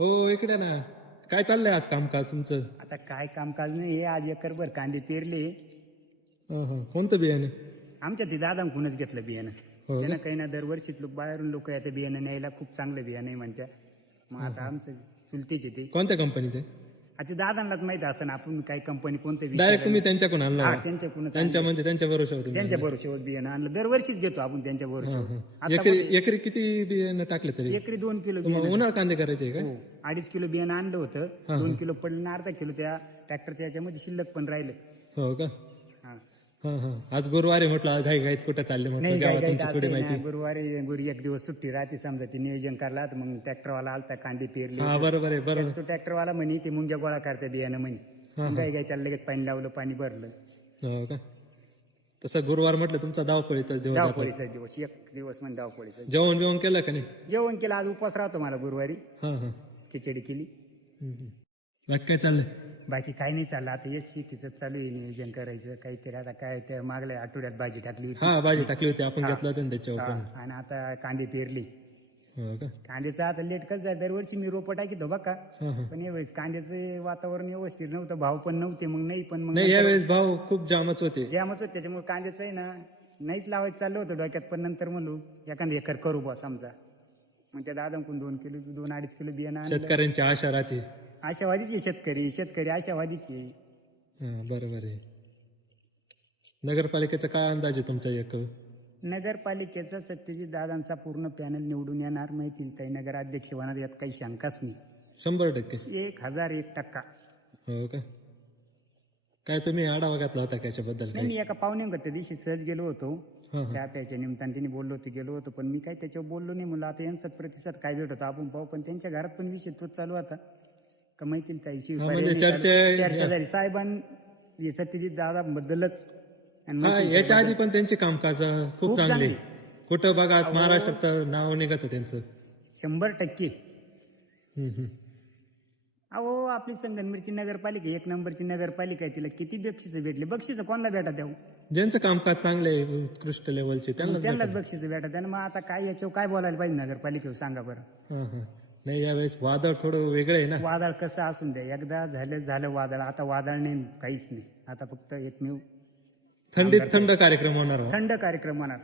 हो इकडे ना. काय चाललंय आज कामकाज तुमचं? आता काय कामकाज नाही हे आज एकरभर कांदे पेरले. कोणतं बियाणे? आमच्या ते दादांकडूनच घेतलं बियाणं. हो त्यानं का? काही ना दरवर्षीच बाहेरून लोक येते बियाणं न्यायला. खूप चांगलं बियाणं आहे म्हणत्या. मग आता आमचं चुलतीचे ते कोणत्या कंपनीचे? आता दादांनाच माहित असं ना आपण काही कंपनी कोणतं डायरेक्ट तुम्ही त्यांच्याकडून आणला हा का? त्यांच्याकडूनच त्यांच्या म्हणजे त्यांच्या भरोशावर तुम्ही त्यांच्या भरोश्यावर बियाणं आणलं. दरवर्षीच घेतो आपण त्यांच्या भरोश्यावर. आता एकरी एकरी किती बियाणे टाकले तरी? एकरी 2 किलो तुम्हाला बियाणं. उन्हाळ कांदे करायचे का? हो 2.5 किलो बियाणं आणलं होतं. 2 किलो पडलं आणि अर्धा किलो त्या ट्रॅक्टरच्या याच्यामध्ये शिल्लक पण राहिलं. हो का? हा आज गुरुवारी म्हटलं आज घाई घाईत कुठं चालले म्हटलं नाही घ्यावा काही काही तुमची थोडी माहिती. गुरुवारी गुरु एक दिवस सुट्टी राहते समजा ते नियोजन करला तर मग ट्रॅक्टरवाला आलता कांदे पेरले. हा बरोबर आहे बरोबर. तो ट्रॅक्टरवाला म्हणे ते मुंग्या गोळा करते बियाणं म्हणे. काही काही त्याला लगेच पाणी लावलं पाणी भरलं. हो का? तसं गुरुवार म्हटलं तुमचा धावपळीचा दिवस जातो. धावपळीचा दिवस एक दिवस म्हणजे धावपळीचा. जेवण बिवण केलं का नाही? जेवण केलं आज उपवास राहतो मला गुरुवारी. हा. खिचडी केली. बाकी काय चाललंय? बाकी काही नाही चाललं आता हेच शेतीचं चालू आहे नियोजन करायचं काहीतरी. आता काय ते मागल्या आठवड्यात भाजी टाकली होती. हा भाजी टाकली होती आपण घेतलं होतं ना त्याच्यावर पण. आणि आता कांदे पेरली. हो का? कांद्याचं आता लेट कसं आहे दरवर्षी मी रोपं टाकीतो बघा. पण यावेळेस कांद्याचं वातावरण व्यवस्थित नव्हतं. भाव पण नव्हते मग नाही पण मग नाही यावेळेस भाव खूप जामच होते. जामच होत त्याच्यामुळे कांद्याचं आहे ना नाहीच लावायचं चाललं होतं डोक्यात. पण नंतर म्हणलो एखादं एकर करू बा समजा. मग त्या दादांकडून 2 किलो 2-2.5 किलो बियाणं आणलं. शेतकऱ्यांची आशा राहते. आशावादीची शेतकरी आशावादीची. बरोबर आहे. नगरपालिकेचा काय अंदाज आहे तुमचा एक? नगरपालिकेचा सत्यजित दादांचा पूर्ण पॅनल निवडून येणार. माहिती काही नगराध्यक्ष होणार यात काही शंकाच नाही. 100%. 1001%. हो का? काय तुम्ही आढावा घेतला होता त्याच्याबद्दल? नाही मी एका पाहुणे त्या दिवशी सहज गेलो होतो. चहा प्यायच्या निमित्ताने त्यांनी बोललो होते गेलो होतो. पण मी काही त्याच्यावर बोललो नाही. म्हणलं आता यांचा प्रतिसाद काय भेट होता आपण पाहू. पण त्यांच्या घरात पण विषय तोच चालू होता का माहिती काही चर्चा झाली साहेबांनी सत्यजित दादा बद्दलच. याच्या आधी पण त्यांची कामकाज खूप चांगली. कुठं बघा महाराष्ट्रात नाव निघत त्यांचं. 100%. अहो आपली संगमनेरची नगरपालिका 1 नंबरची नगरपालिका आहे. तिला किती बक्षीस भेटले. बक्षीस कोणाला भेटा द्यावं? ज्यांचं कामकाज चांगले उत्कृष्ट लेवलचे त्यांनाच बक्षीस भेटा. त्यांना मग आता काय याच्यावर काय बोलायला पाहिजे नगरपालिकेवर सांगा बरं. नाही यावेळेस वादळ थोडं वेगळं आहे ना. वादळ कसं असून द्या एकदा झालं वादळ. आता वादळ नाही काहीच नाही. आता फक्त एकमेव थंडीत थंड कार्यक्रम होणार. थंड कार्यक्रम होणार.